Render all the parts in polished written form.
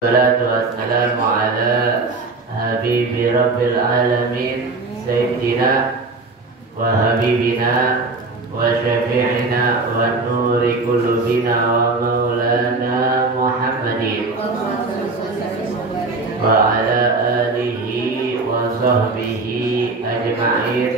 Salatu wassalamu ala habibi rabbil alamin sayyidina wa habibina wa syafi'ina wa nuri qulubina wa maulana Muhammadin wa ala alihi wa sahbihi ajma'in.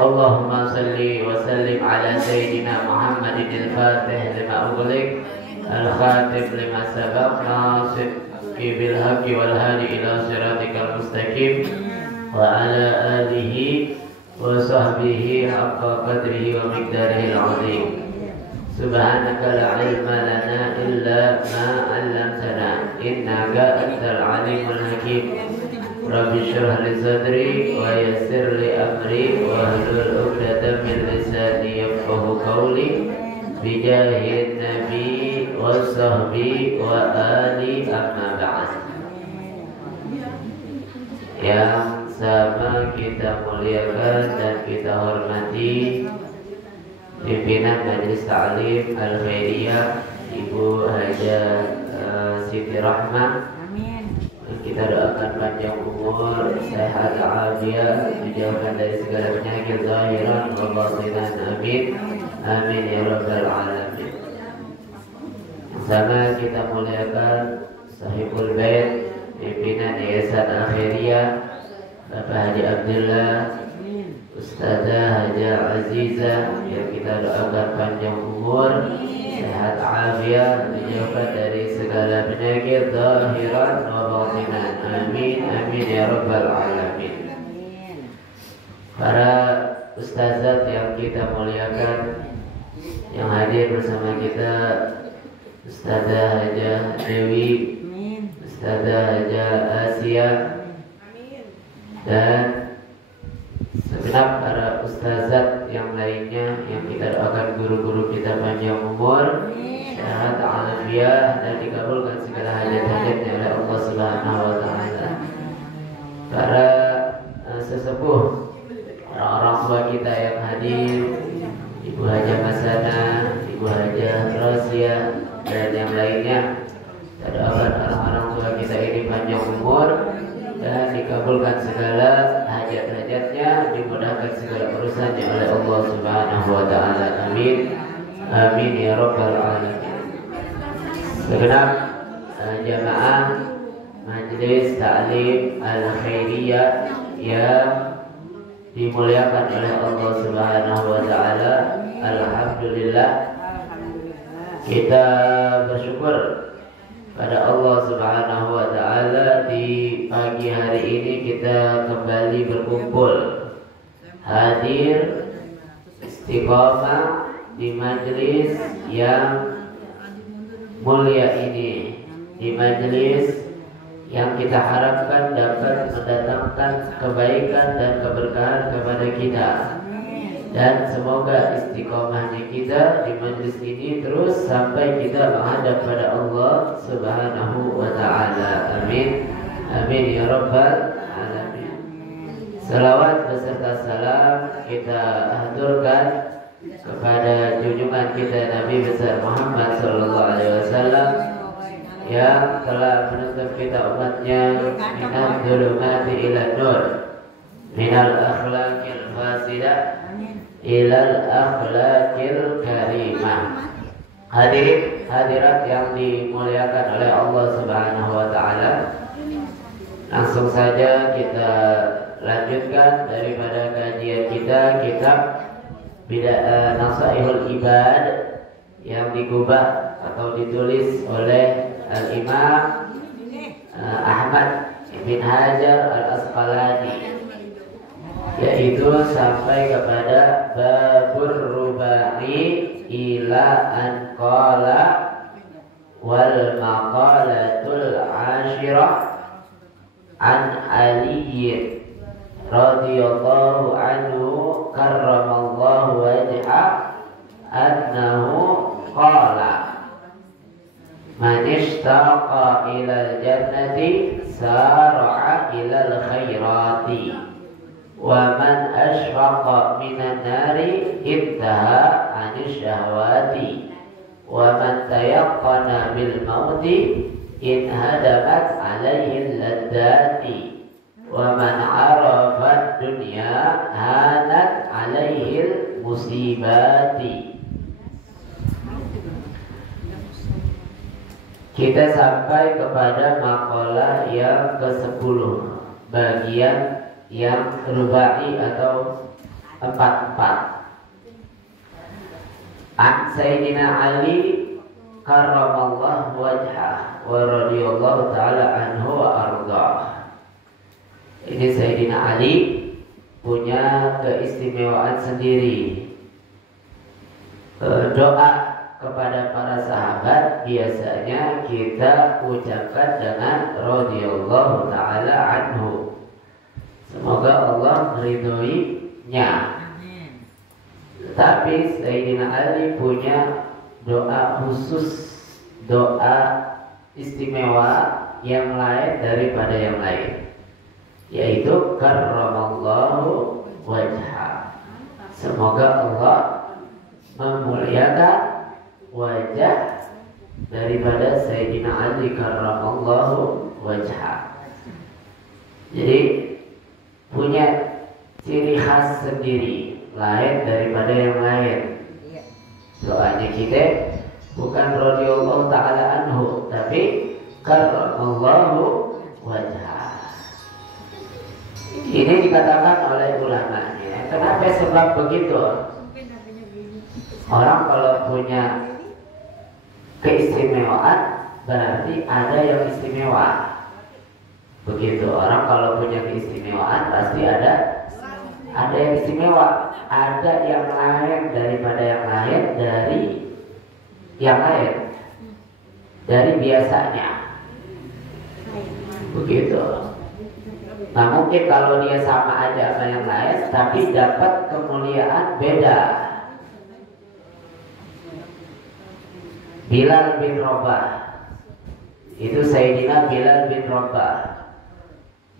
Allahumma salli wa sallim ala sayyidina Muhammadin al-fatih lima ughliq al-khatib lima sabaq nasib bil haqqi wal hadi ila siratikal mustaqim wa ala alihi wa sahbihi haqqa qadrihi wa miqdarihi al-azim. Subhanaka la ilma lana illa ma 'allamtana innaka antal alimul hakim. Rabbi shrah li sadri wa yassir li amri wa hlul 'uqdatam min lisani yafqahu qawli bijahi nabi wa sahbi wa ali amma ba'd. Yang sama kita muliakan dan kita hormati pimpinan Majelis Ta'lim Al-Khairiyah Ibu Haja Siti Rahmah. Kita doakan panjang umur, sehat, afiat, dijauhkan dari segala penyakit zahiran wa batinan. Amin. Amin ya rabbal alamin. Sama kita muliakan Sahibul Bait, pimpinan Yayasan Al-Khairiyah Bapak Haji Abdullah, Ustazah Haja Azizah, yang kita doakan panjang umur, sehat afiat, dijauhkan dari segala penyakit zahiran wa batinan. Amin amin ya rabbal alamin. Para ustazat yang kita muliakan, yang hadir bersama kita, Ustazah Haja Dewi, Ustazah Haja Asia, dan segenap para ustazat yang lainnya yang kita doakan guru-guru kita panjang umur, sehat, afiat, dan dikabulkan segala hajat-hajatnya oleh Allah Subhanahu wa taala. Para sesepuh, orang-orang tua kita yang hadir, Ibu Haja Masana, Ibu Haja Rosia, dan yang lainnya, kita doakan orang-orang tua kita ini panjang umur dan dikabulkan segala hajat-hajatnya, dimudahkan segala urusannya oleh Allah Subhanahu wa taala. Amin. Amin ya rabbal alamin. Segenap jamaah Majelis Ta'lim Al-Khairiyah yang dimuliakan oleh Allah Subhanahu wa taala, alhamdulillah kita bersyukur pada Allah Subhanahu wa taala, di pagi hari ini kita kembali berkumpul, hadir istiqamah di majelis yang mulia ini, di majelis yang kita harapkan dapat mendatangkan kebaikan dan keberkahan kepada kita. Dan semoga istiqomahnya kita di majelis ini terus sampai kita menghadap pada Allah Subhanahu wa taala. Amin. Amin ya rabbal alamin. Salawat beserta salam kita haturkan kepada junjungan kita Nabi besar Muhammad sallallahu alaihi wasallam yang telah menuntun kita umatnya minal dhulumati ila nur, minal akhlaqil fasidah ilal akhlaqil karimah. Hadirin hadirat yang dimuliakan oleh Allah Subhanahu wa taala, langsung saja kita lanjutkan daripada kajian kita kitab Nasaihul Ibad yang digubah atau ditulis oleh Al-Imam Ahmad bin Hajar Al-Asqalani, yaitu sampai kepada babur rubai ila an qala wal maqalatul ashirah an Ali radhiyallahu anhu karramallahu wajhah annahu qala man ishtaqa ilal jannati sar'a ilal khairati wa man ashfaqa minan nari intaha 'anil syahwati wa man tayaqqana bil mauti in hadamat alaihi ladati wa man arafa dunya hanat alaihi musibati. Kita sampai kepada makalah yang ke-10, bagian yang rubai atau 44. An Sayyidina Ali karramallahu wajhah wa radhiyallahu ta'ala anhu wa ardhah. Ini Sayyidina Ali punya keistimewaan sendiri. Doa kepada para sahabat biasanya kita ucapkan dengan radhiyallahu ta'ala anhu. Semoga Allah meridhoinya. Tapi Sayyidina Ali punya doa khusus, doa istimewa yang lain daripada yang lain, yaitu karramallahu wajhah. Semoga Allah memuliakan wajah daripada Sayyidina Ali karramallahu wajhah. Jadi punya ciri khas sendiri, lain daripada yang lain. Doanya kita bukan radhiyallahu ta'ala anhu, tapi karramallahu wajhah. Ini dikatakan oleh ulamanya. Kenapa sebab begitu? Orang kalau punya keistimewaan berarti ada yang istimewa. Begitu, orang kalau punya keistimewaan pasti ada yang istimewa, ada yang lain daripada yang lain, dari yang lain, dari biasanya. Begitu. Nah mungkin kalau dia sama aja sama yang lain, tapi dapat kemuliaan beda. Bilal bin Rabah, itu Sayyidina Bilal bin Rabah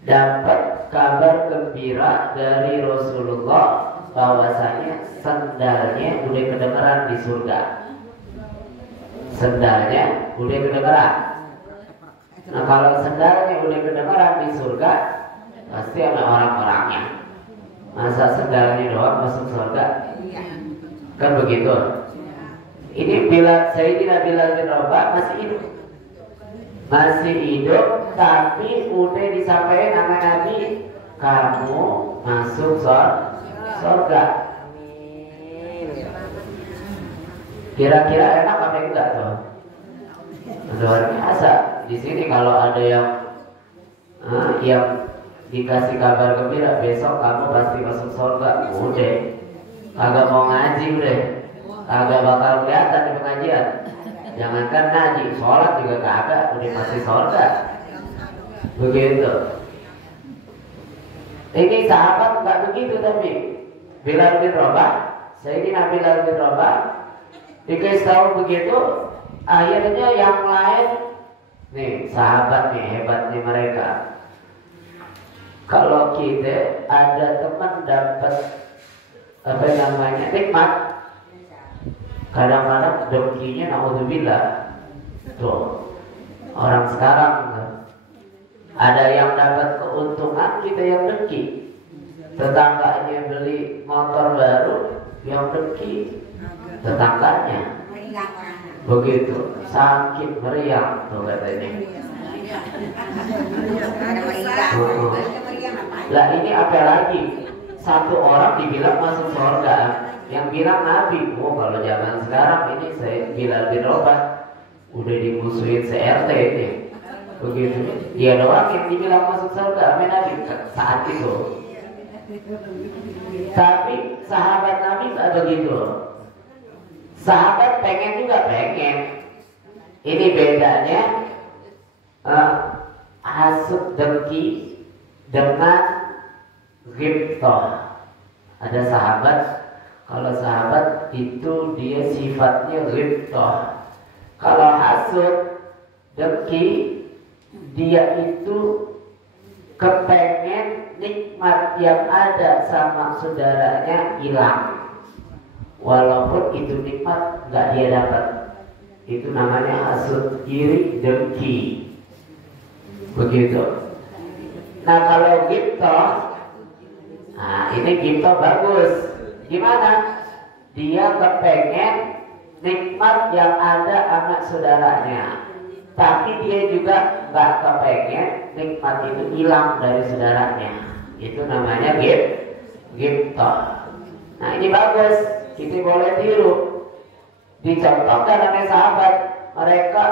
dapat kabar gembira dari Rasulullah bahwasanya sendalnya udah kedengeran di surga. Sendalnya udah kedengeran. Nah kalau sendalnya udah kedengeran di surga, pasti ada orang-orangnya. Masa sendalnya doang masuk surga? Kan begitu. Ini Sayyidina Bilal bin Rabah masih hidup, tapi udah disampaikan nama Nabi, kamu masuk surga. Kira-kira enak apa enggak tuh? Luar biasa. Di sini kalau ada yang dikasih kabar gembira, besok kamu pasti masuk surga, udah agak mau ngaji udah. Kagak bakal kelihatan di pengajian. Jangankan ngaji, sholat juga kagak, udah pasti surga. Begitu. Ini sahabat nggak begitu, tapi Bilal bin Rabah, Sayyidina Bilal bin Rabah dikasih tahu begitu, akhirnya yang lain nih sahabat nih, hebatnya mereka. Kalau kita ada teman dapat apa namanya nikmat, kadang-kadang dengkinya naudzubillah. Tuh orang sekarang ada yang dapat keuntungan, kita yang dengki. Tetangganya beli motor baru, yang dengki tetangganya. Begitu, sakit meriang tuh katanya. Lah ini apa lagi? Satu orang dibilang masuk surga, yang bilang Nabi. Oh kalau zaman sekarang ini saya Bilal bin Rabah udah dimusuhin CRT ini. Begitu. Dia doang yang dibilang masuk surga sama Nabi saat itu. Tapi sahabat Nabi tak begitu. Sahabat pengen juga pengen. Ini bedanya hasud dengki dengan ghibthah. Ada sahabat, kalau sahabat itu dia sifatnya ghibthah. Kalau hasud dengki, dia itu kepengen nikmat yang ada sama saudaranya hilang, walaupun itu nikmat nggak dia dapat. Itu namanya hasud iri dengki. Begitu. Nah kalau gipto, nah ini gipto bagus. Gimana? Dia kepengen nikmat yang ada anak saudaranya, tapi dia juga nggak kepengen nikmat itu hilang dari saudaranya. Itu namanya gipto. Nah ini bagus, kita boleh tiru. Dicontohkan oleh sahabat, mereka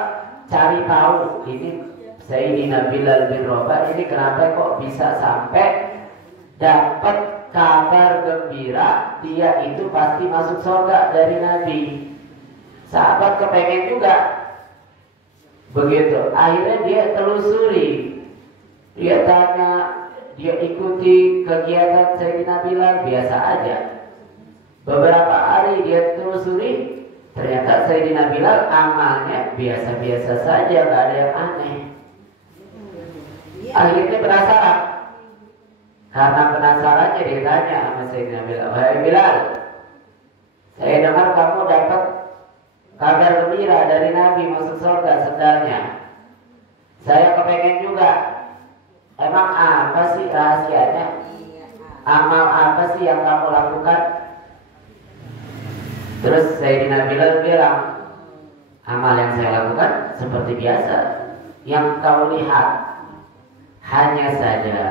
cari tahu ini Sayyidina Bilal bin Rabah ini kenapa kok bisa sampai dapat kabar gembira dia itu pasti masuk surga dari Nabi. Sahabat kepengen juga. Begitu. Akhirnya dia telusuri. Dia tanya, dia ikuti kegiatan Sayyidina Bilal biasa aja. Beberapa hari dia telusuri, ternyata Sayyidina Bilal amalnya biasa-biasa saja, gak ada yang aneh. Akhirnya penasaran. Karena penasarannya dia tanya sama Sayyidina Bilal, "Wahai Bilal, saya dengar kamu dapat kabar gembira dari Nabi masuk surga sendalnya. Saya kepengen juga. Emang apa sih rahasianya? Amal apa sih yang kamu lakukan?" Terus Sayyidina Bilal bilang, "Amal yang saya lakukan seperti biasa yang kau lihat. Hanya saja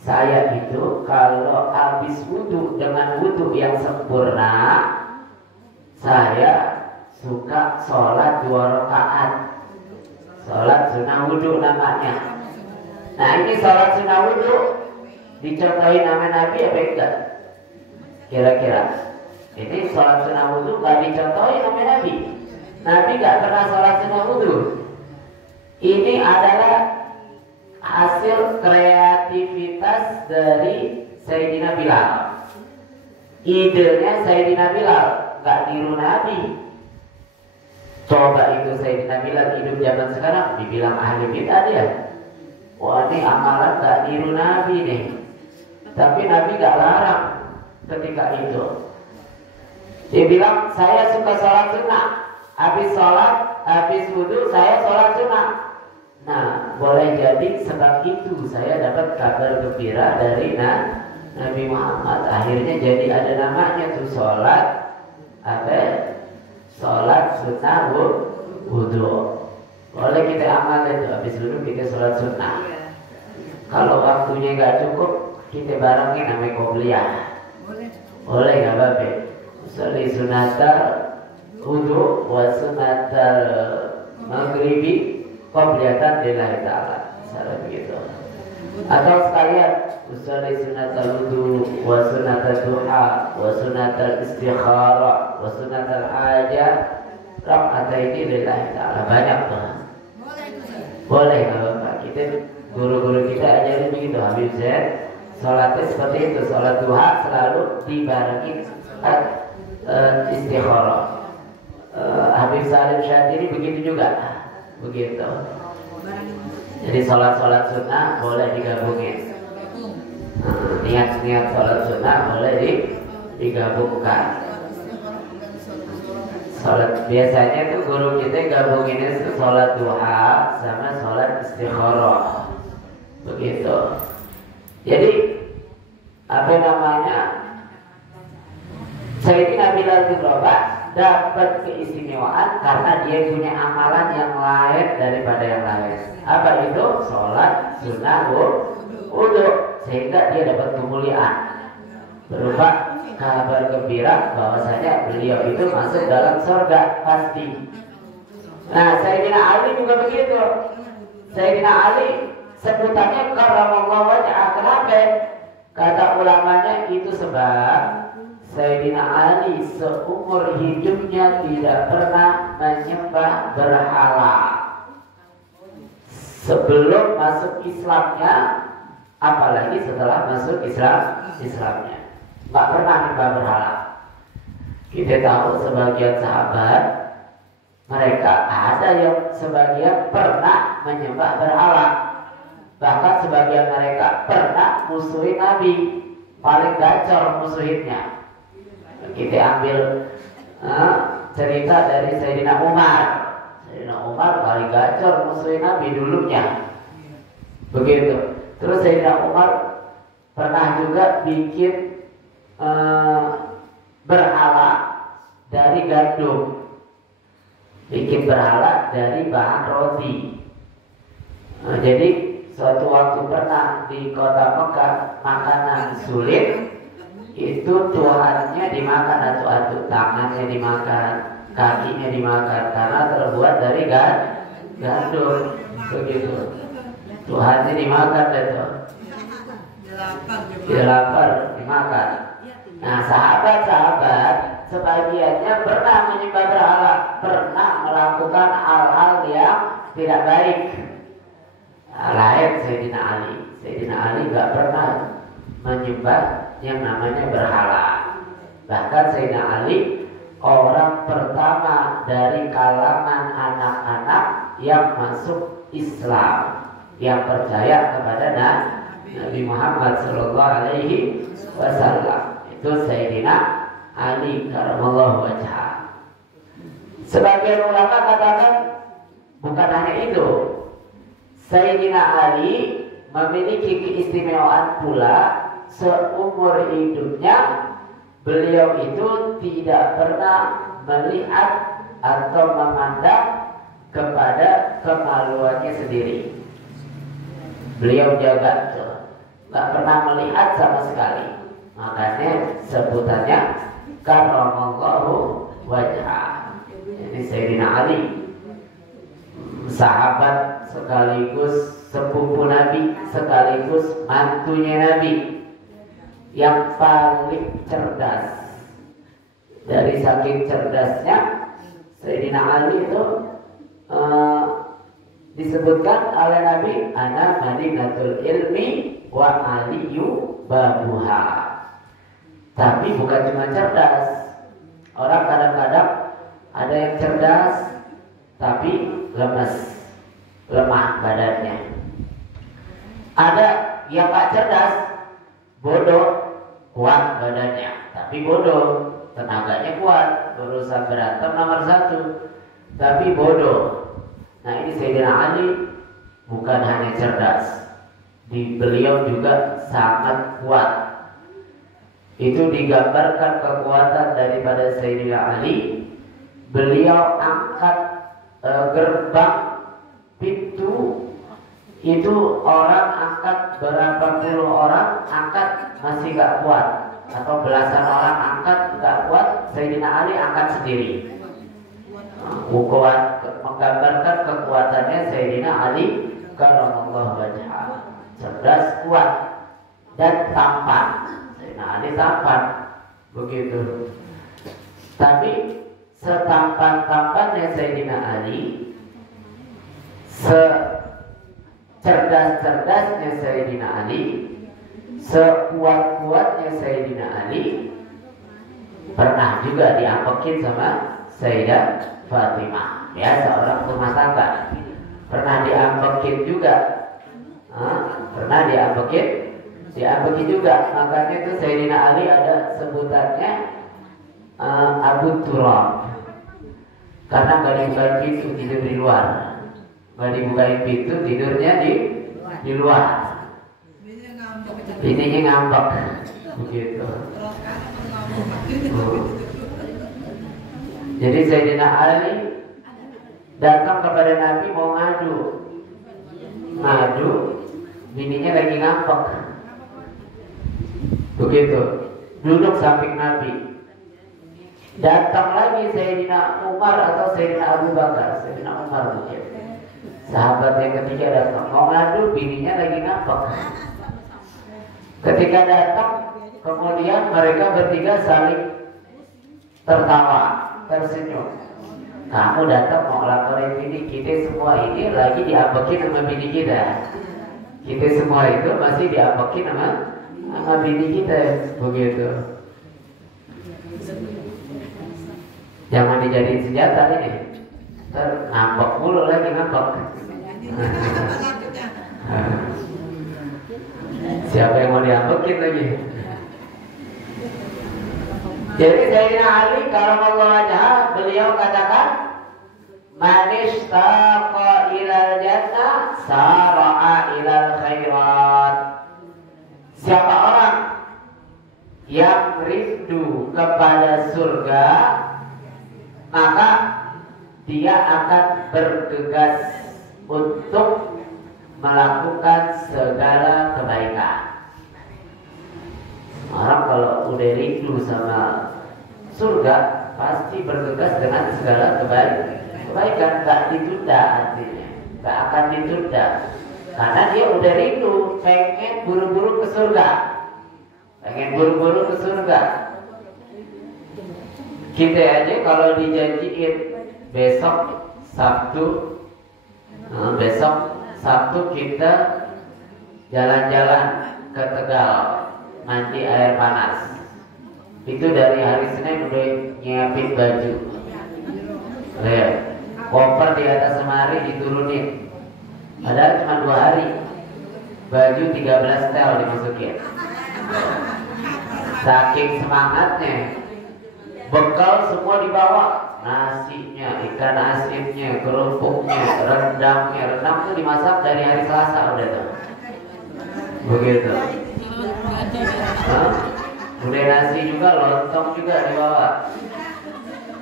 saya itu kalau habis wudhu dengan wudhu yang sempurna, saya suka sholat 2 rakaat. Sholat sunnah wudhu namanya. Nah ini sholat sunnah wudhu dicontohin nama Nabi apa enggak? Kira-kira ini sholat sunnah wudhu gak dicontohin sama Nabi. Nabi gak pernah sholat sunnah wudhu. Ini adalah hasil kreativitas dari Sayyidina Bilal. Idenya Sayyidina Bilal, gak niru Nabi. Coba itu Sayyidina Bilal hidup zaman sekarang, dibilang ahli bid'ah dia. Wah ini amalan gak niru Nabi nih. Tapi Nabi gak larang ketika itu. Dia bilang, saya suka sholat sunnah. Habis sholat, habis wudhu, saya sholat sunnah. Nah, boleh jadi sebab itu saya dapat kabar gembira dari Nabi Muhammad. Akhirnya jadi ada namanya tuh sholat apa? Sholat sunnah wudhu. Boleh kita amal itu habis wudhu kita sholat sunnah. Kalau waktunya nggak cukup, kita barengin namanya qobliyah. Boleh nggak Babe? Sholli sunatal wudhu wa sunatal maghribi qobliyatan lillahi ta'ala. Misalnya begitu. Atau sekalian sholli sunatal wudhu wa sunatal duha wa sunatal istikharah wa sunatal hajah rak'ataini lillahi ta'ala. Banyak tuh. Boleh nggak Bapak? Kita guru-guru kita ajarin begitu. Habib Zaid sholatnya seperti itu. Sholat duha selalu dibarengi istikharah. Habib Salim Syadiri begitu juga. Begitu. Jadi sholat-sholat sunnah boleh digabungin. Niat-niat sholat sunnah boleh digabungkan. Sholat biasanya tuh guru kita gabunginnya sholat duha sama sholat istikharah. Begitu. Jadi apa namanya? Sayyidina Bilal bin Rabah dapat keistimewaan karena dia punya amalan yang lain daripada yang lain. Apa itu? Sholat sunnah wudhu, sehingga dia dapat kemuliaan berupa kabar gembira bahwasanya beliau itu masuk dalam surga pasti. Nah, Sayyidina Ali juga begitu. Sayyidina Ali sebutannya karramallahu wajhah. Kenapa? Kata ulamanya itu sebab Sayyidina Ali seumur hidupnya tidak pernah menyembah berhala. Sebelum masuk Islamnya, apalagi setelah masuk Islamnya, nggak pernah menyembah berhala. Kita tahu sebagian sahabat, mereka ada yang sebagian pernah menyembah berhala. Bahkan sebagian mereka pernah musuhin Nabi, paling gacor musuhinnya. Kita ambil cerita dari Sayyidina Umar. Sayyidina Umar paling gacor musuhin Nabi dulunya. Begitu. Terus Sayyidina Umar pernah juga bikin berhala dari gandum, bikin berhala dari bahan roti. Jadi suatu waktu pernah di kota Mekah makanan sulit, itu Tuhannya dimakan atu-atu, tangannya dimakan, kakinya dimakan karena terbuat dari gandum. Begitu. Tuhannya dimakan itu. Dia lapar dimakan. Nah, sahabat-sahabat sebagiannya pernah menyembah berhala, pernah melakukan hal-hal yang tidak baik. Lain Sayyidina Ali. Sayyidina Ali nggak pernah menyembah yang namanya berhala. Bahkan Sayyidina Ali orang pertama dari kalangan anak-anak yang masuk Islam, yang percaya kepada Nabi Muhammad Sallallahu Alaihi Wasallam. Itu Sayyidina Ali karamallahu wajhah. Sebagian ulama katakan bukan hanya itu, Sayyidina Ali memiliki keistimewaan pula. Seumur hidupnya beliau itu tidak pernah melihat atau memandang kepada kemaluannya sendiri. Beliau jaga itu, nggak pernah melihat sama sekali. Makanya sebutannya karamallahu wajhah. Ini Sayyidina Ali, sahabat sekaligus sepupu Nabi, sekaligus mantunya Nabi, yang paling cerdas. Dari saking cerdasnya Sayyidina Ali itu disebutkan oleh Nabi, ana madinatul ilmi wa aliyu babuha. Tapi bukan cuma cerdas. Orang kadang-kadang ada yang cerdas tapi lemes, lemah badannya. Ada yang tak cerdas, bodoh, kuat badannya, tapi bodoh, tenaganya kuat, berusaha berantem nomor 1, tapi bodoh. Nah, ini Sayyidina Ali bukan hanya cerdas, di beliau juga sangat kuat. Itu digambarkan kekuatan daripada Sayyidina Ali. Beliau angkat gerbang pintu, itu orang angkat berapa puluh orang angkat masih gak kuat, atau belasan orang angkat gak kuat, Sayyidina Ali angkat sendiri. Kuat, menggambarkan kekuatannya Sayyidina Ali karamallahu wajhah. Cerdas, kuat, dan tampan. Sayyidina Ali tampan, begitu. Tapi setampan-tampannya Sayyidina Ali, cerdas-cerdasnya Sayyidina Ali, sekuat-kuatnya Sayyidina Ali, pernah juga diambekin sama Sayyidah Fatimah, ya, seorang rumah tangga. Pernah diambekin juga, pernah diambekin juga. Makanya itu Sayyidina Ali ada sebutannya Abu Turab, karena gak dibukain pintu, tidur di luar. Gak dibukain pintu, tidurnya di luar. Bininya ngambek, begitu. Jadi Sayyidina Ali datang kepada Nabi mau ngadu, bininya lagi ngambek, begitu. Duduk samping Nabi. Datang lagi Sayyidina Umar atau Sayyidina Abu Bakar, Sayyidina Umar mungkin, sahabat yang ketiga datang mau ngadu, bininya lagi ngambek. Ketika datang, kemudian mereka bertiga saling tertawa, tersenyum. Kamu datang mau laporin bini, kita semua ini lagi diambekin sama bini kita. Kita semua itu masih diambekin sama bini kita, begitu. Jangan dijadiin senjata ini. Ntar ngambek mulu lagi ngambek. Siapa yang mau diambekin lagi? Jadi Sayyidina Ali karamallahu wajhah, beliau katakan, man ishtaqa ila ilal jannah sara'a ilal khairat. Siapa orang yang rindu kepada surga, maka dia akan bergegas untuk melakukan segala kebaikan. Orang kalau udah rindu sama surga pasti bergegas dengan segala kebaikan, gak ditunda, artinya gak akan ditunda, karena dia udah rindu, pengen buru-buru ke surga, Kita aja kalau dijanjiin besok Sabtu kita jalan-jalan ke Tegal mandi air panas, itu dari hari Senin udah nyiapin baju, koper di atas lemari diturunin, padahal cuma 2 hari, baju 13 setel dimasukin. Saking semangatnya, bekal semua dibawa, nasinya, ikan asinnya, kerupuknya, rendangnya. Rendang itu dimasak dari hari Selasa udah tuh, begitu. Udah nasi juga, lontong juga dibawa,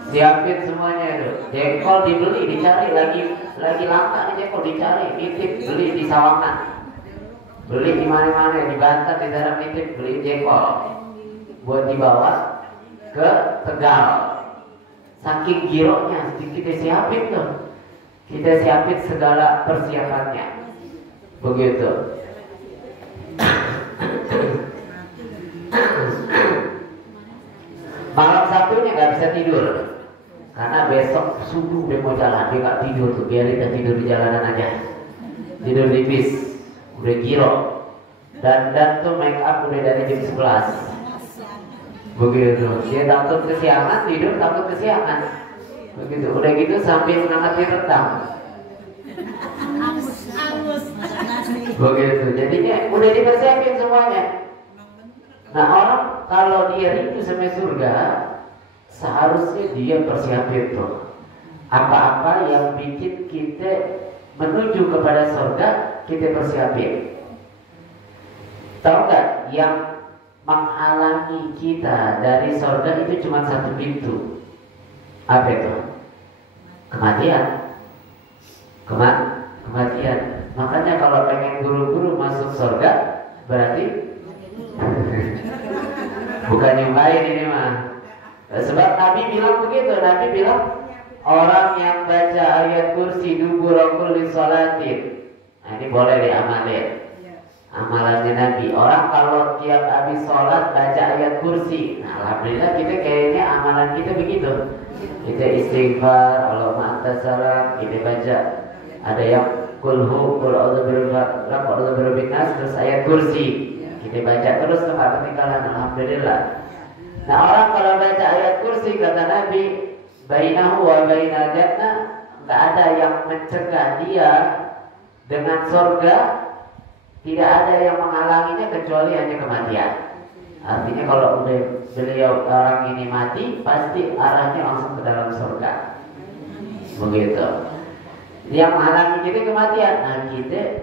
siapin semuanya itu. Jengkol dibeli, dicari, lagi langka nih jengkol, dicari, nitip, beli di Sawangan, beli di mana-mana, di Banten, di daerah nitip, beli jengkol buat dibawa ke Tegal. Saking gironya, kita siapin tuh, kita siapin segala persiapannya, begitu. Malam Sabtunya nggak bisa tidur, karena besok subuh dia mau jalan, dia nggak tidur tuh, biarin dia tidur di jalanan aja, tidur di bis, udah giro, dan tuh make up udah dari jam 11. Begitu, dia takut kesiangan, tidur takut kesiangan, begitu. Udah gitu sambil mengangkat rendang, begitu. Jadinya udah dipersiapin semuanya. Nah, orang kalau dia rindu sama surga, seharusnya dia persiapin tuh apa-apa yang bikin kita menuju kepada surga, kita persiapin. Tahu nggak yang menghalangi kita dari surga itu cuma satu pintu? Apa itu? Kematian. Kematian. Makanya kalau pengen buru-buru masuk surga, berarti bukan yang lain ini mah. Sebab Nabi bilang begitu. Nabi bilang orang yang baca ayat kursi dubura kulli sholatin. Nah, ini boleh diamalin. Amalannya Nabi, orang kalau tiap habis sholat baca ayat kursi. Nah, alhamdulillah kita kayaknya amalan kita begitu. Kita istighfar, Allahumma antas salam, kita baca. Ada yang kulhu, kul a'udzu birabbin nas, terus ayat kursi. Kita baca terus tuh nggak ketinggalan, alhamdulillah. Nah, orang kalau baca ayat kursi, kata Nabi, bainahu wa bainal jannah, nggak ada yang mencegah dia dengan surga. Tidak ada yang menghalanginya kecuali hanya kematian. Artinya kalau udah beliau orang ini mati, pasti arahnya langsung ke dalam surga. Begitu. Yang menghalangi kita kematian. Nah, kita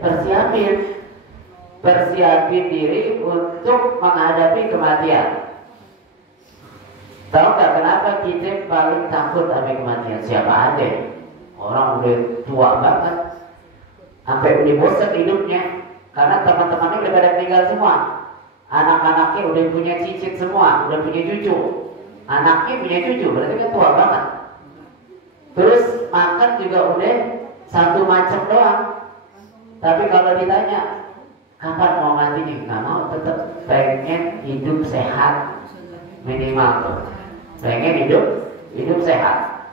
persiapin diri untuk menghadapi kematian. Tahu nggak kenapa kita paling takut sama kematian? Siapa ada? Orang udah tua banget, sampai udah bosan hidupnya. Karena teman-temannya udah pada meninggal semua, anak-anaknya udah punya cicit semua, udah punya cucu, anaknya punya cucu, berarti kan tua banget. Terus makan juga udah satu macam doang. Tapi kalau ditanya kapan mau mati nih, nggak mau, tetap pengen hidup sehat minimal tuh, pengen hidup sehat.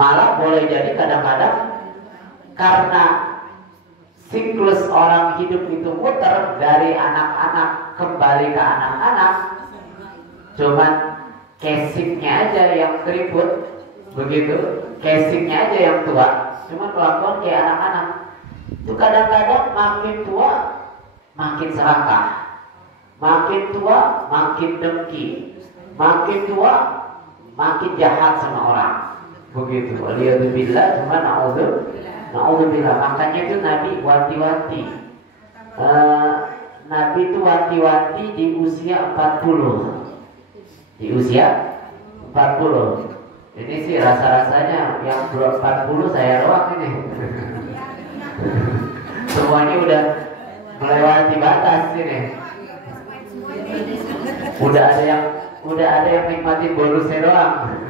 Malah boleh jadi kadang-kadang karena siklus orang hidup itu muter dari anak-anak kembali ke anak-anak, cuman casingnya aja yang keriput, begitu, casingnya aja yang tua, cuman kelakuan kayak anak-anak. Itu kadang-kadang makin tua makin serakah, makin tua makin dengki, makin tua makin jahat sama orang, begitu. Waliyadzubillah, cuman Naudzubillah. Makanya itu Nabi wanti-wanti. Nabi itu wanti-wanti di usia 40. Di usia 40. Ini sih rasa-rasanya yang 40 saya doang ini. Semuanya udah melewati batas ini. Udah ada yang nikmatin bonusnya doang.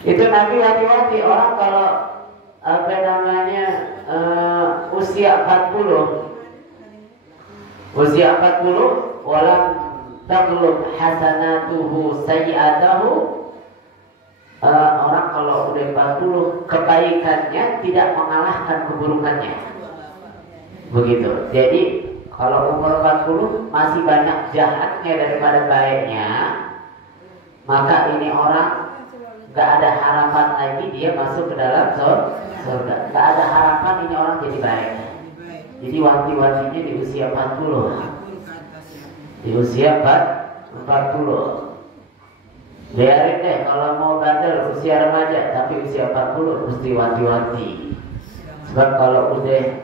Itu Nabi wanti-wanti orang kalau usia 40 walam taglub hasanatuhu sayyi'atahu. Orang kalau udah 40 kebaikannya tidak mengalahkan keburukannya. Begitu. Jadi kalau umur 40 masih banyak jahatnya daripada baiknya, maka ini orang gak ada harapan lagi dia masuk ke dalam surga. Gak ada harapan ini orang jadi baik. Jadi wanti-wantinya di usia 40. Di usia 40. Biarin deh kalau mau bandel usia remaja, tapi usia 40 mesti wanti-wanti. Sebab kalau udah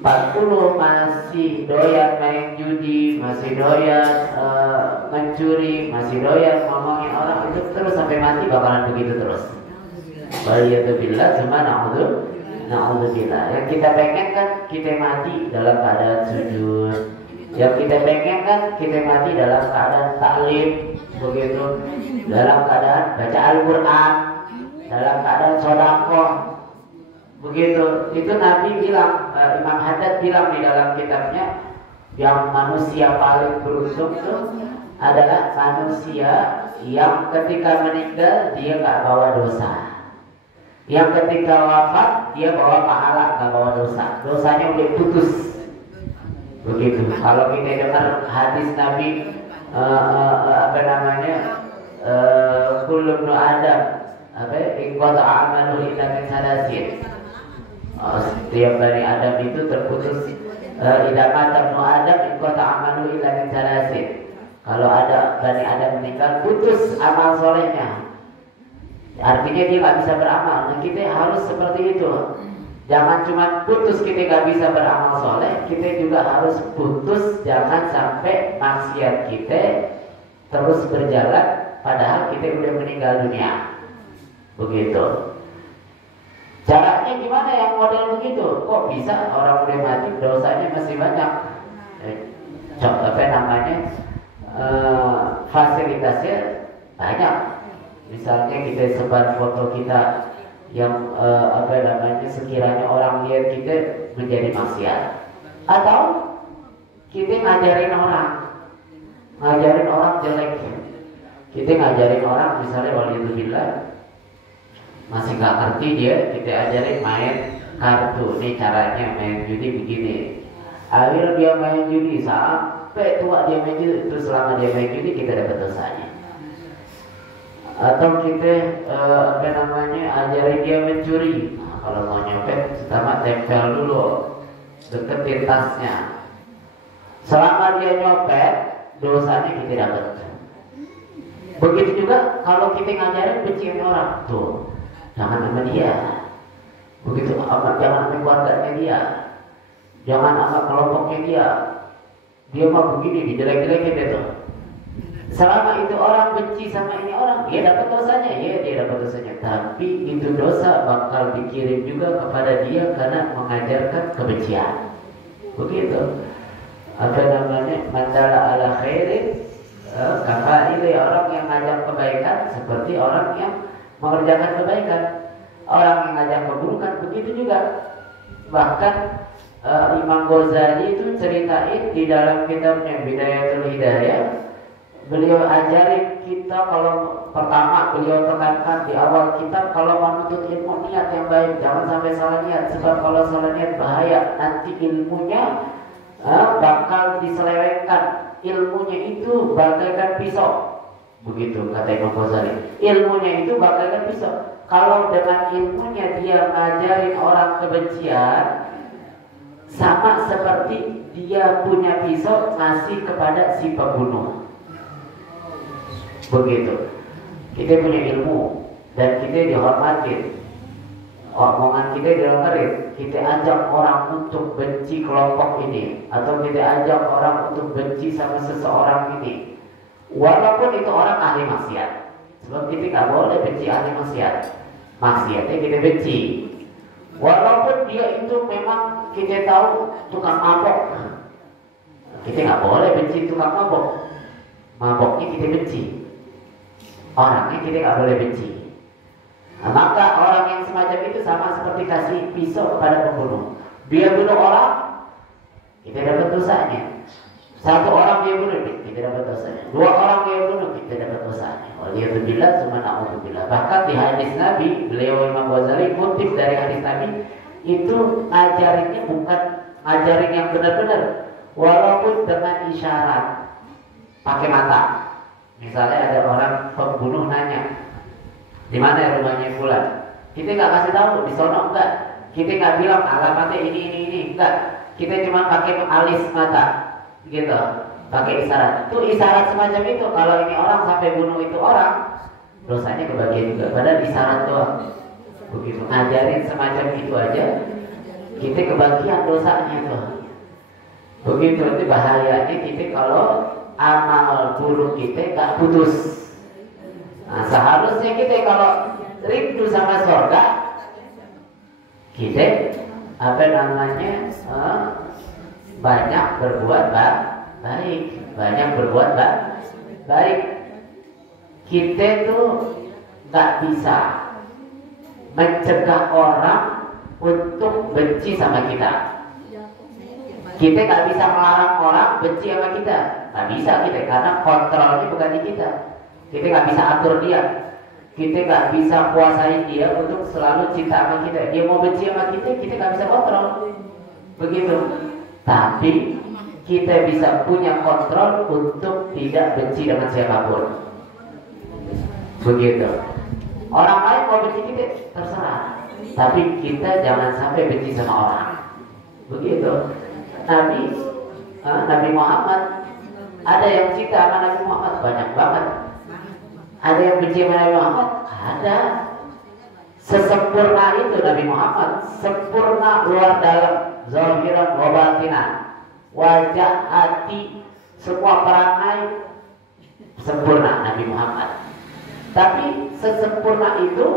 40 masih doyan main judi, masih doyan mencuri, masih doyan ngomongin orang, itu terus sampai mati bakalan begitu terus. Waliyadzubillah, cuma na'udzubillah. Yang kita pengen kan kita mati dalam keadaan sujud. Yang kita pengen kan kita mati dalam keadaan taklim, begitu, dalam keadaan baca Al-Quran, dalam keadaan sedekah. Begitu, itu Nabi bilang, Imam Haddad bilang di dalam kitabnya, yang manusia paling beruntung itu adalah manusia yang ketika meninggal dia nggak bawa dosa, yang ketika wafat dia bawa pahala, nggak bawa dosa, dosanya udah putus. Begitu. Kalau kita dengar hadis Nabi, kullu ibnu Adam, ingqata amalu illa min salasin. Setiap Bani Adam itu terputus. Idza mata ibnu Adam ingqata amalu illa min salasin. Kalau ada Bani Adam meninggal, putus amal solehnya. Artinya dia nggak bisa beramal. Nah, kita harus seperti itu. Jangan cuma putus kita nggak bisa beramal soleh, kita juga harus putus jangan sampai maksiat kita terus berjalan padahal kita udah meninggal dunia. Begitu. Caranya gimana yang model begitu? Kok bisa orang udah mati dosanya masih banyak? Fasilitasnya banyak. Misalnya kita sebar foto kita yang sekiranya orang lihat kita menjadi maksiat, atau kita ngajarin orang jelek. Kita ngajarin orang misalnya waliyadzubillah masih nggak ngerti dia, kita ajarin main kartu. Ini caranya main judi begini. Akhirnya dia main judi sampai tua dia main judi, terus selama dia main judi kita dapat dosanya. Atau kita ajarin dia mencuri. Nah, kalau mau nyopet pertama tempel dulu, deketin tasnya. Selama dia nyopet dosanya kita dapat. Begitu juga kalau kita ngajarin benciin orang, tuh jangan sama dia. Begitu amat jangan sama keluarganya dia, jangan sama kelompoknya dia. Dia mah begini dijelek-jelekin itu. Selama itu orang benci sama ini orang, dia dapat dosanya, ya dia dapat dosanya. Tapi itu dosa bakal dikirim juga kepada dia karena mengajarkan kebencian. Begitu. Mandala ala khairin kafaili, orang yang ngajak kebaikan seperti orang yang mengerjakan kebaikan. Orang yang ngajak keburukan begitu juga. Bahkan Imam Ghazali itu ceritain di dalam kitabnya Bidayatul Hidayah. Beliau ajarin kita, kalau pertama beliau tekankan di awal kitab, kalau menuntut ilmu niat yang baik, jangan sampai salah niat. Sebab kalau salah niat bahaya, nanti ilmunya bakal diselewengkan. Ilmunya itu bagaikan pisau. Begitu kata Imam Ghazali. Ilmunya itu bagaikan pisau. Kalau dengan ilmunya dia ngajarin orang kebencian, sama seperti dia punya pisau ngasih kepada si pembunuh. Begitu. Kita punya ilmu dan kita dihormatin. omongan kita dilonggarin, kita ajak orang untuk benci kelompok ini, atau kita ajak orang untuk benci sama seseorang ini, walaupun itu orang ahli maksiat. Sebab kita nggak boleh benci ahli maksiat. Maksiatnya kita benci, walaupun dia itu memang kita tahu tukang mabok. Kita nggak boleh benci tukang mabok. Maboknya kita benci, orangnya kita nggak boleh benci. Nah, maka orang yang semacam itu sama seperti kasih pisau kepada pembunuh. Dia bunuh orang, kita dapat dosanya. Satu orang dia bunuh, kita dapat dosanya. Dua orang dia bunuh, kita dapat dosanya. Waliyadzubillah, summa na'udzubillah. Bahkan di hadis Nabi, beliau Imam Ghazali kutip dari hadis Nabi, itu ngajarinnya bukan ngajarin yang benar-benar, walaupun dengan isyarat, pakai mata. Misalnya ada orang pembunuh nanya, di mana rumahnya Fulan? Kita nggak kasih tahu, di sono enggak. Kita nggak bilang alamatnya ini enggak. Kita cuma pakai alis mata, gitu, pakai isyarat. Itu isyarat semacam itu. Kalau ini orang sampai bunuh itu orang, dosanya kebagian juga. Padahal isyarat doang. Begitu ngajarin semacam itu aja, kita kebagian dosanya tuh. Begitu itu bahayanya kita kalau amal buruk kita nggak putus. Nah, seharusnya kita kalau rindu sama surga, kita banyak berbuat baik, banyak berbuat baik. Kita tuh nggak bisa mencegah orang untuk benci sama kita. Kita nggak bisa melarang orang benci sama kita, nggak bisa kita, karena kontrolnya bukan di kita. Kita nggak bisa atur dia, kita nggak bisa puasain dia untuk selalu cinta sama kita. Dia mau benci sama kita nggak bisa kontrol, begitu. Tapi kita bisa punya kontrol untuk tidak benci dengan siapapun, begitu. Orang lain mau benci kita terserah, tapi kita jangan sampai benci sama orang, begitu. Nabi Muhammad, ada yang cinta sama Nabi Muhammad banyak banget. Ada yang benci sama Nabi Muhammad, ada. Sesempurna itu Nabi Muhammad, sempurna luar dalam, zahiran wa batinan, wajah, hati, semua perangai sempurna Nabi Muhammad. Tapi sesempurna itu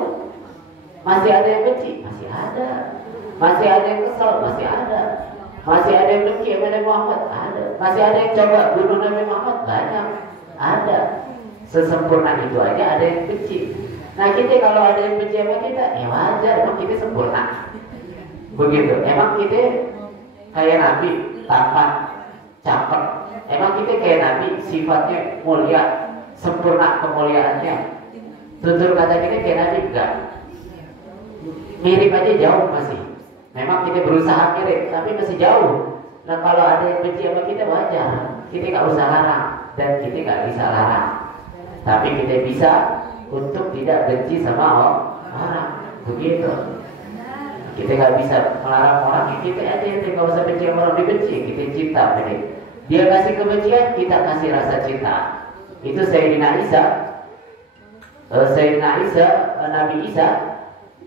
masih ada yang benci, masih ada. Masih ada yang kesal, masih ada. Masih ada yang benci sama Nabi Muhammad, ada. Masih ada yang coba bunuh Nabi Muhammad, banyak, ada. Sesempurna itu aja ada yang benci. Nah kita kalau ada yang benci sama kita, ya wajar, emang kita sempurna, begitu. Emang kita kayak Nabi, tampan, cakep. Emang kita kayak Nabi, sifatnya mulia, sempurna kemuliaannya. Tutur kata kita kayak Nabi, enggak. Mirip aja jauh masih. Memang kita berusaha mirip, tapi masih jauh. Nah kalau ada yang benci sama kita, wajar. Kita nggak usah larang, dan kita nggak bisa larang. Tapi kita bisa untuk tidak benci sama orang, begitu. Kita nggak bisa melarang orang, kita aja yang nggak usah benci sama orang, dibenci, kita cinta, dia kasih kebencian, kita kasih rasa cinta. Itu Sayyidina Isa, Nabi Isa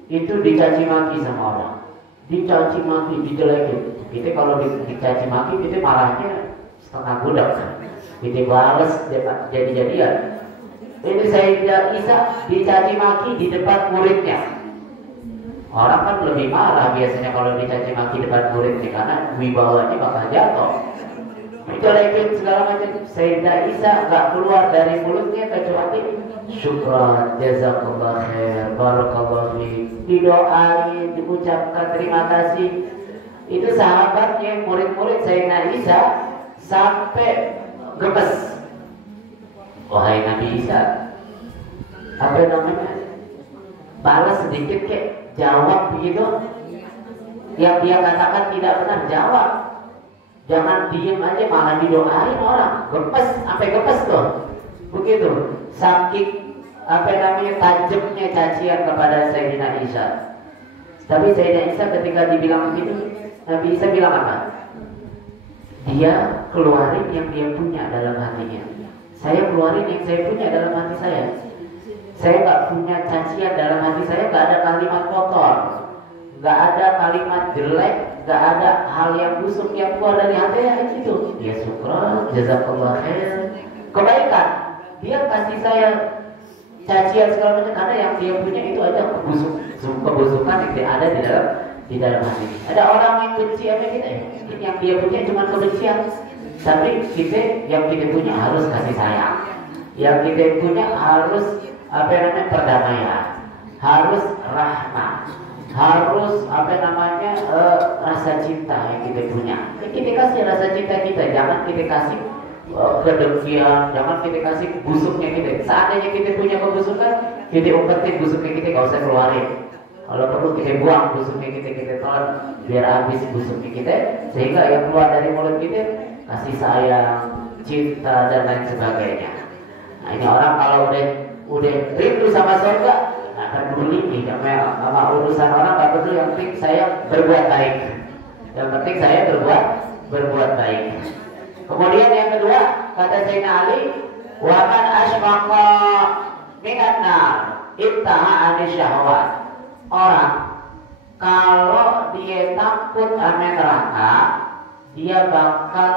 itu dicaci maki sama orang, dicaci maki, dijelekin. Kita kalau dicaci maki, kita marahnya setengah budak, kita balas jadi-jadian. Ini Sayyidina Isa dicaci maki di depan muridnya. Orang kan lebih marah biasanya kalau dicaci maki depan muridnya, karena wibawanya bakal jatuh. Dijelekin segala macam. Sayyidina Isa nggak keluar dari mulutnya kecuali syukran, jazakallah khair, barakallah fiik, didoain, diucapkan terima kasih. Itu sahabatnya, murid-murid Sayyidina Isa sampai gemes. Wahai Nabi Isa, apa namanya, balas sedikit kek, jawab begitu. Yang dia katakan tidak benar, jawab. Jangan diem aja malah didoain orang. Gemes, sampai gemes tuh. Begitu. Saking tajamnya cacian kepada Sayyidina Isa. Tapi Sayyidina Isa ketika dibilang begitu, Nabi Isa bilang apa? Dia keluarin yang dia punya dalam hatinya. Saya keluarin yang saya punya dalam hati saya. Saya nggak punya cacian dalam hati saya, nggak ada kalimat kotor. nggak ada kalimat jelek, nggak ada hal yang busuk yang keluar dari hatinya itu. Ya syukur, jazakallah khair, kebaikan. Dia kasih saya cacian segala macam karena yang dia punya itu ada kebusukan yang ada di dalam hati. Ada orang yang benci sama kita, yang dia punya cuma kebencian. Tapi yang kita punya harus kasih sayang. Yang kita punya harus perdamaian, harus rahmat, harus rasa cinta yang kita punya. Kita kasih rasa cinta kita, jangan kita kasih kedengkian, jangan kita kasih busuknya kita. Seandainya kita punya kebusukan, kita umpetin busuknya kita, gak usah keluarin. Kalau perlu kita buang busuknya kita telan biar habis busuknya kita, sehingga yang keluar dari mulut kita kasih sayang, cinta dan lain sebagainya. Nah ini orang kalau udah rindu sama surga, nggak peduli nih sama urusan orang, nggak peduli. Yang penting saya berbuat baik. Yang penting saya berbuat baik. Kemudian yang kedua kata Sayyidina Ali, wa man asfaqa minan nar ibtaha ani syahwat. Orang kalau dia takut sama neraka, dia bakal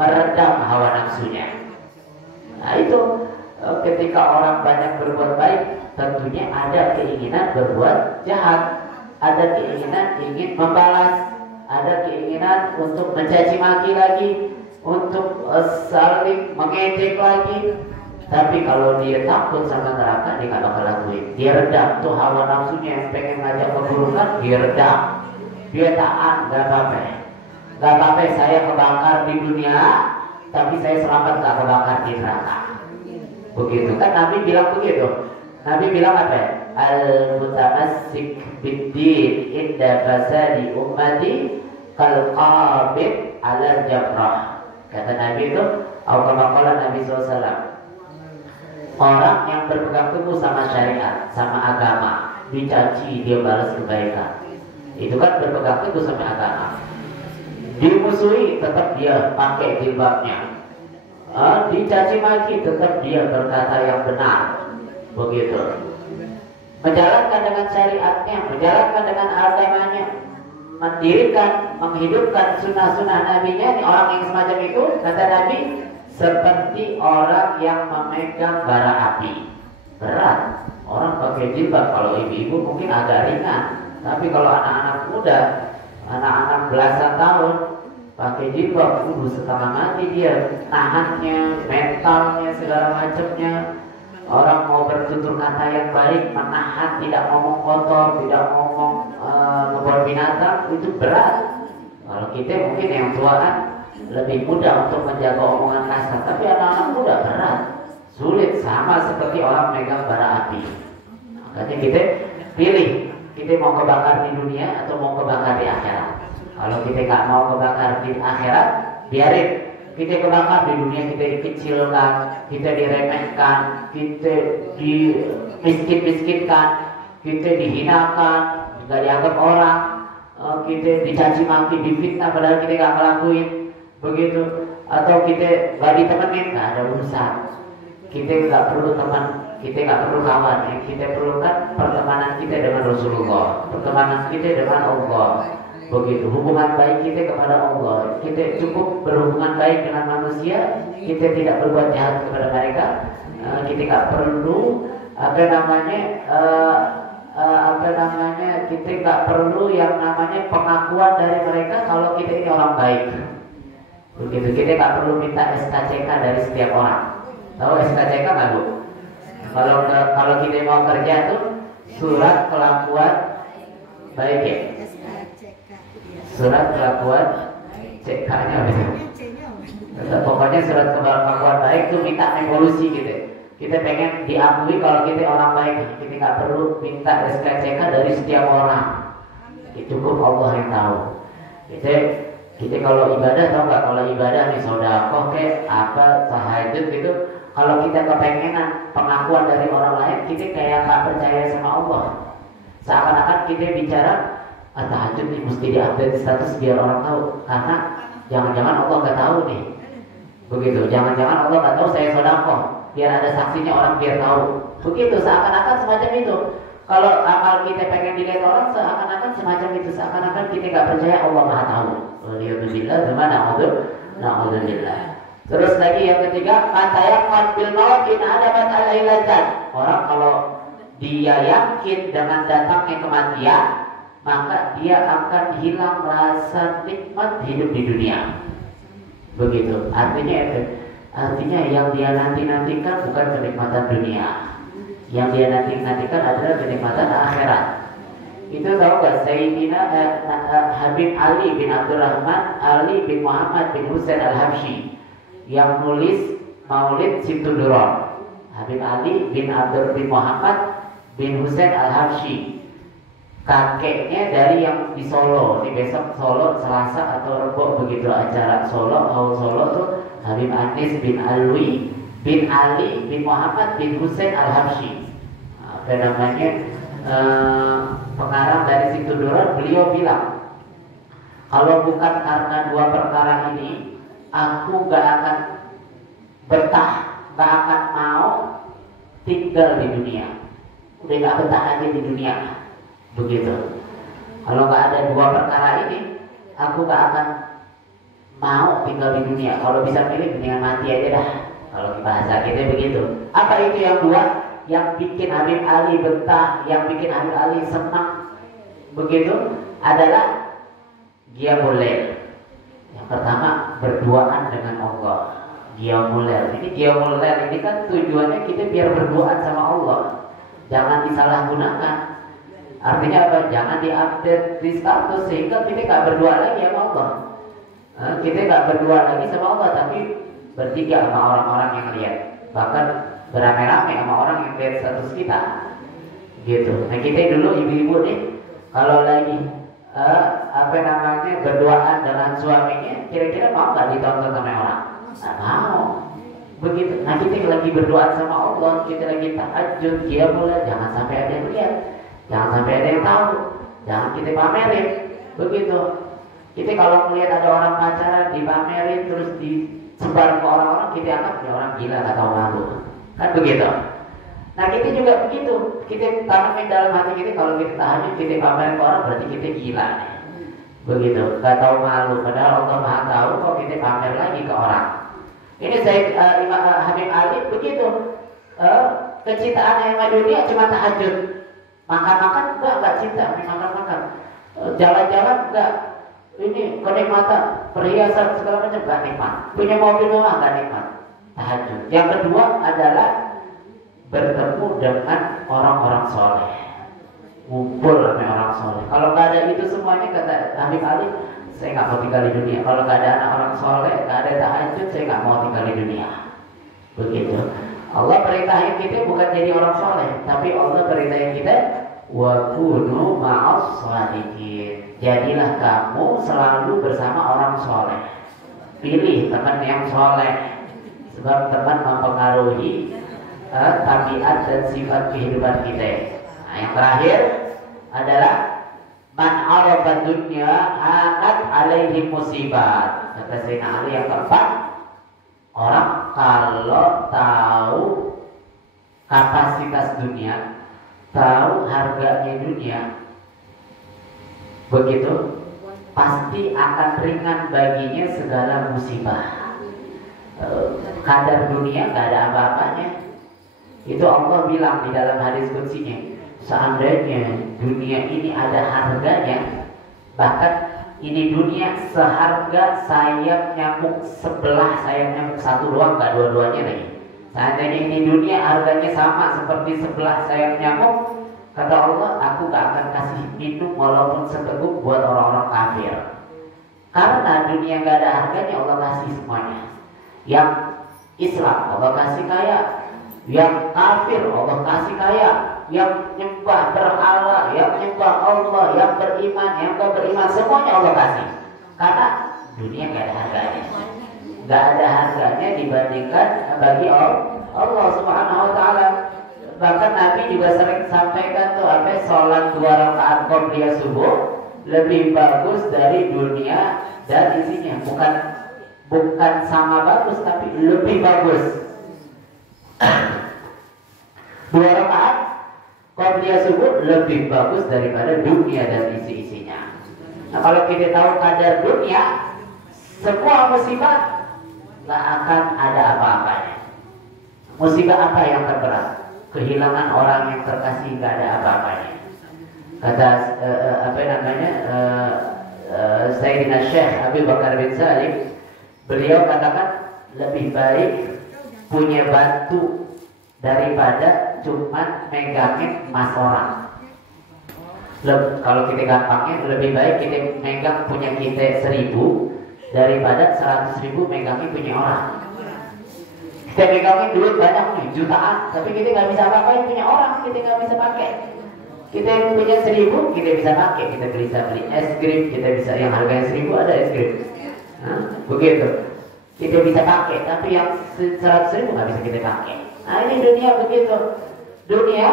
meredam hawa nafsunya. Nah itu ketika orang banyak berbuat baik, tentunya ada keinginan berbuat jahat, ada keinginan ingin membalas, ada keinginan untuk mencaci maki lagi, untuk saling mengejek lagi. Tapi kalau dia takut sama neraka, dia gak bakal lakuin. Dia redam tuh hawa nafsunya yang pengen ngajak keburukan, dia redam. Dia taat, gak apa-apa. Gak apa-apa saya kebakar di dunia, tapi saya selamat gak kebakar di neraka. Begitu kan Nabi bilang begitu. Nabi bilang apa? Al-mutamassik bid-din inda fasadi ummati kal qabid ala jabrah. Kata Nabi itu, awal Nabi SAW, orang yang berpegang teguh sama syariat, sama agama, dicaci dia balas kebaikan. Itu kan berpegang teguh sama agama. Dimusuhi tetap dia pakai jilbabnya. Dicaci maki tetap dia berkata yang benar. Begitu. Menjalankan dengan syariatnya, menjalankan dengan agamanya, mendirikan, menghidupkan sunnah-sunnah nabinya. Ini orang yang semacam itu, kata Nabi, seperti orang yang memegang bara api. Berat. Orang pakai jilbab, kalau ibu-ibu mungkin agak ringan, tapi kalau anak-anak muda, anak-anak belasan tahun pakai jilbab, setengah mati dia nahannya, mentalnya, segala macamnya. Orang mau bertutur kata yang baik, menahan, tidak ngomong kotor, tidak ngomong ngebuat binatang, itu berat. Kalau kita mungkin yang tua kan lebih mudah untuk menjaga omongan kasar, tapi anak-anak muda berat, sulit, sama seperti orang megang bara api. Makanya kita pilih, kita mau kebakar di dunia atau mau kebakar di akhirat. Kalau kita nggak mau kebakar di akhirat, biarin. Kita kebakar di dunia, kita dikecilkan, kita diremehkan, kita dimiskin-miskinkan, kita dihinakan, nggak dianggap orang, kita dicaci maki, difitnah padahal kita nggak ngelakuin. Begitu. Atau kita nggak ditemenin, nggak ada urusan. Kita nggak perlu teman, kita nggak perlu kawan. Yang kita perlukan pertemanan kita dengan Rasulullah, pertemanan kita dengan Allah. Begitu, hubungan baik kita kepada Allah. Kita cukup berhubungan baik dengan manusia, kita tidak berbuat jahat kepada mereka. Kita nggak perlu kita nggak perlu yang namanya pengakuan dari mereka kalau kita ini orang baik. Begitu, kita nggak perlu minta SKCK dari setiap orang. Tahu SKCK nggak Bu? Kalau kita mau kerja tuh surat kelakuan baik ya. Surat kelakuan CK-nya pokoknya surat kelakuan baik tuh minta evolusi gitu. Kita pengen diakui kalau kita orang baik. Kita nggak perlu minta SKCK dari setiap orang. Cukup Allah yang tahu. Kita kalau ibadah, tahu nggak, kalau ibadah nih sedekah kayak apa, tahajud gitu, kalau kita kepengenan pengakuan dari orang lain, kita kayak nggak percaya sama Allah. Seakan-akan kita bicara tahajud nih mesti diupdate status biar orang tahu, karena jangan-jangan Allah nggak tahu nih. Begitu, jangan-jangan Allah nggak tahu saya sedekah, biar ada saksinya orang biar tahu. Begitu, seakan-akan semacam itu. Kalau amal kita pengen dilihat orang, seakan-akan semacam itu, seakan-akan kita nggak percaya Allah Maha Tahu. Waliyadzubillah, gimana na'udzubillah. Terus lagi yang ketiga, matayakon bil maut in adabat alailatan. Orang kalau dia yakin dengan datangnya kematian, maka dia akan hilang rasa nikmat hidup di dunia. Begitu. Artinya yang dia nantikan bukan kenikmatan dunia. Yang dia nantikan adalah kenikmatan akhirat. Itu tahu gak Sayyidina Habib Ali bin Abdurrahman Ali bin Muhammad bin Husain Al-Habsyi yang nulis Maulid Situduron. Habib Ali bin Abdurrahman bin Muhammad bin Husain Al-Habsyi, kakeknya dari yang di Solo. Ini besok Solo Selasa atau Rebo begitu acara Solo tuh Habib Anis bin Alwi bin Ali bin Muhammad bin Husain Al-Habsyi. Apa namanya, pengarang dari Situduron. Beliau bilang, kalau bukan karena dua perkara ini, aku gak akan betah, gak akan mau tinggal di dunia. Udah gak betah aja di dunia. Begitu. Kalau gak ada dua perkara ini, aku gak akan mau tinggal di dunia. Kalau bisa pilih, mendingan mati aja dah. Kalau bahasa kita begitu. Apa itu yang dua? Yang bikin Habib Ali betah, yang bikin Habib Ali senang, begitu, adalah Qiyamul Lail. Yang pertama, berduaan dengan Allah. Qiyamul Lail. Ini Qiyamul Lail ini kan tujuannya kita biar berduaan sama Allah. Jangan disalahgunakan. Artinya apa? Jangan diupdate di status sehingga kita nggak berdua lagi sama Allah. Kita nggak berdua lagi sama Allah, tapi bertiga sama orang-orang yang lihat. Bahkan beramai-ramai sama orang yang lihat status kita. Gitu. Nah kita dulu ibu-ibu nih, kalau lagi berduaan dengan suaminya, kira-kira mau nggak ditonton sama orang? Nggak mau. Begitu. Nah kita lagi berdoa sama Allah, kita lagi tahajud, qiyamul lail, jangan sampai ada yang lihat, jangan sampai ada yang tahu, jangan kita pamerin. Begitu. Kita kalau melihat ada orang pacaran dipamerin terus disebar ke orang-orang, kita anggap ya orang gila, nggak tahu malu. Kan begitu. Nah kita juga begitu. Kita tanamin dalam hati kita, kalau kita tahajud kita pamerin ke orang, berarti kita gila nih. Begitu. Nggak tahu malu. Padahal Allah Maha Tahu kok kita pamer lagi ke orang. Ini saya Imam Habib Ali begitu. Kecintaan yang sama dunia cuma tahajud. Makan-makan enggak cinta, makan-makan. Jalan-jalan enggak. Ini kenikmatan, perhiasan segala macam enggak nikmat. Punya mobil mewah enggak nikmat. Tahajud. Yang kedua adalah bertemu dengan orang-orang soleh, ngumpul sama orang soleh. Kalau nggak ada itu semuanya, kata Habib Ali, saya nggak mau tinggal di dunia. Kalau nggak ada anak orang soleh, nggak ada tahajud, saya nggak mau tinggal di dunia. Begitu. Allah perintahin kita bukan jadi orang soleh, tapi Allah perintahin kita wa kunu ma'as shalihin. Jadilah kamu selalu bersama orang soleh. Pilih teman yang soleh. Sebab teman mempengaruhi tabiat dan sifat kehidupan kita. Nah, yang terakhir adalah man arafa dunya hanat alaihi musibat. Kata Sayyidina Ali yang keempat, orang kalau tahu kapasitas dunia, tahu harganya dunia, begitu, pasti akan ringan baginya segala musibah. Kadar dunia gak ada apa-apanya. Itu Allah bilang di dalam hadis qudsinya, seandainya dunia ini ada harganya, bahkan ini dunia seharga sayap nyamuk sebelah, sayap nyamuk satu doang, gak dua-duanya lagi. Seandainya ini dunia harganya sama seperti sebelah sayap nyamuk, kata Allah, aku gak akan kasih minum walaupun seteguk buat orang-orang kafir. Karena dunia gak ada harganya, Allah kasih semuanya. Yang Islam Allah kasih kaya, yang kafir Allah kasih kaya, yang nyembah berhala, yang nyembah Allah, yang beriman, yang gak beriman, semuanya Allah kasih. Karena dunia gak ada harganya, gak ada harganya dibandingkan bagi Allah Subhanahu Wa Taala. Bahkan Nabi juga sering sampaikan tuh, sholat 2 rakaat qobliyah subuh lebih bagus dari dunia dan isinya. Bukan sama bagus, tapi lebih bagus. 2 rakaat Qobliyah subuh lebih bagus daripada dunia dan isi-isinya. Nah, kalau kita tahu kadar dunia, semua musibah nggak akan ada apa-apanya. Musibah apa yang terberat? Kehilangan orang yang terkasih nggak ada apa-apanya. Kata Sayyidina Syekh Abu Bakar bin Salim, beliau katakan lebih baik punya batu daripada cuma megangin emas orang. Kalau kita gampangnya lebih baik kita megang punya kita 1000 daripada 100.000 megangin punya orang. Kita megangin duit banyak nih, jutaan, tapi kita nggak bisa pakai punya orang, kita nggak bisa pakai. Kita punya 1000 kita bisa pakai, kita bisa beli es krim, kita bisa yang harganya 1000 ada es krim. Nah, begitu. Kita bisa pakai, tapi yang 100.000 nggak bisa kita pakai. Nah, ini dunia begitu. Dunia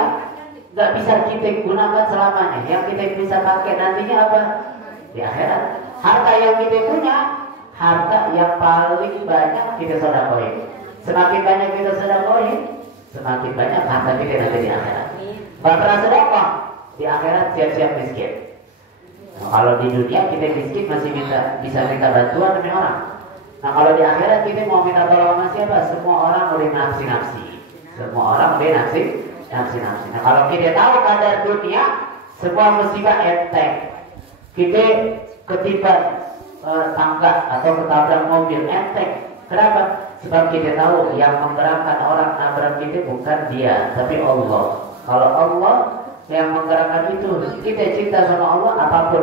nggak bisa kita gunakan selamanya. Yang kita bisa pakai nantinya apa? Di akhirat. Harta yang kita punya, harta yang paling banyak kita sedekahin. Semakin banyak kita sedekahin, semakin banyak harta kita nanti di akhirat. Nggak pernah sedekah, di akhirat siap-siap miskin. Nah, kalau di dunia kita miskin masih bisa minta bantuan dari orang. Nah, kalau di akhirat kita mau minta tolong sama siapa? Semua orang boleh nafsi-nafsi. Semua orang boleh nafsi-nafsi. Nah, kalau kita tahu kadar dunia, semua musibah enteng. Kita ketiban tangga atau ketabrak mobil enteng. Kenapa? Sebab kita tahu yang menggerakkan orang nabrak kita bukan dia, tapi Allah. Kalau Allah yang menggerakkan itu, kita cinta sama Allah, apapun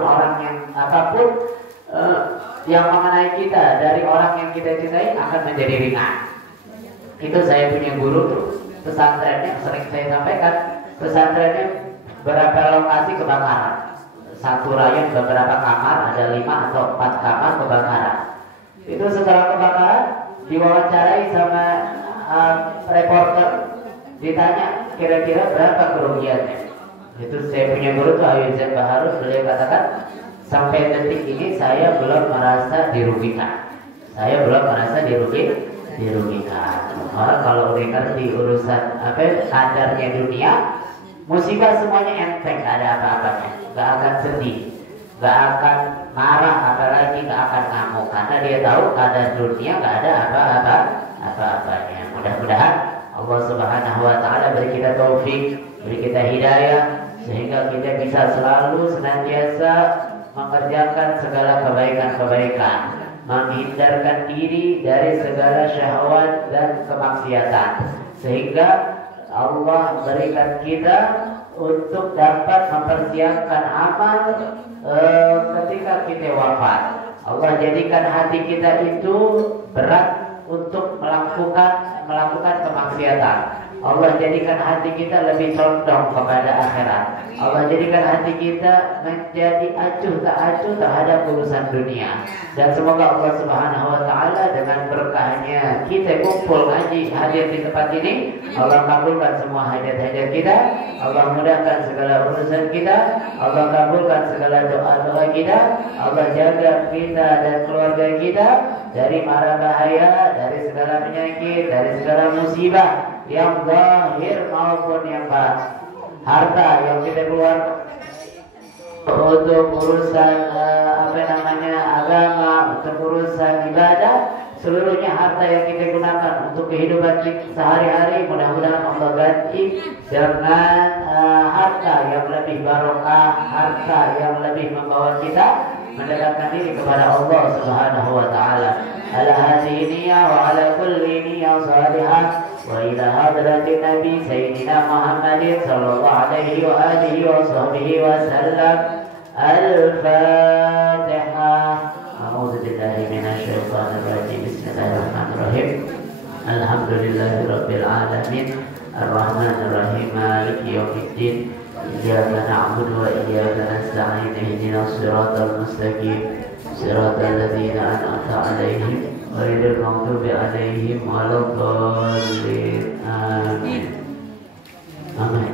yang mengenai kita dari orang yang kita cintai akan menjadi ringan. Itu saya punya guru tuh, pesantrennya sering saya sampaikan, pesantrennya berapa lokasi kebakaran. Satu rayon beberapa kamar, ada 5 atau 4 kamar kebakaran. Itu setelah kebakaran diwawancarai sama reporter, ditanya kira-kira berapa kerugiannya. Itu saya punya guru tuh Ayuzan Baharus, beliau katakan sampai detik ini saya belum merasa dirugikan. Saya belum merasa dirugikan. Orang kalau udah ngerti urusan kadarnya dunia, musibah semuanya enteng, ada apa-apanya. Gak akan sedih, gak akan marah, apalagi gak akan ngamuk, karena dia tahu kadar dunia gak ada apa-apanya. Mudah-mudahan Allah Subhanahu wa Ta'ala beri kita taufik, beri kita hidayah, sehingga kita bisa selalu senantiasa mengerjakan segala kebaikan-kebaikan, menghindarkan diri dari segala syahwat dan kemaksiatan, sehingga Allah berikan kita untuk dapat mempersiapkan amal ketika kita wafat. Allah jadikan hati kita itu berat untuk melakukan kemaksiatan. Allah jadikan hati kita lebih condong kepada akhirat. Allah jadikan hati kita menjadi acuh tak acuh terhadap urusan dunia. Dan semoga Allah Subhanahu wa Ta'ala dengan berkahnya kita kumpul ngaji hadir di tempat ini, Allah kabulkan semua hajat-hajat kita, Allah mudahkan segala urusan kita, Allah kabulkan segala doa-doa kita, Allah jaga kita dan keluarga kita dari mara bahaya, dari segala penyakit, dari segala musibah yang zahir maupun yang batin. Harta yang kita keluar untuk urusan agama, untuk urusan ibadah, seluruhnya harta yang kita gunakan untuk kehidupan sehari-hari, mudah-mudahan Allah ganti dengan harta yang lebih barokah, harta yang lebih membawa kita mendekatkan diri kepada Allah Subhanahu wa Ta'ala. Ala hadhihi niyyah wa ala kulli niyyah salihah wa ila hadratin Nabi Sayyidina Muhammadin sallallahu alaihi wa alihi wa sahbihi wa sallam. Al-Fatihah. A'udzu billahi minasy syaithanir rajim. Bismillahirrahmanirrahim. Alhamdulillahirabbil alamin. Ar-Rahmanir Rahim. Maliki yaumiddin. Iyyaka na'budu wa iyyaka nasta'in. Ihdinas siratal mustaqim. Siratal ladzina an'amta 'alaihim ghairil maghdubi 'alaihim waladdallin. Amin. Amin.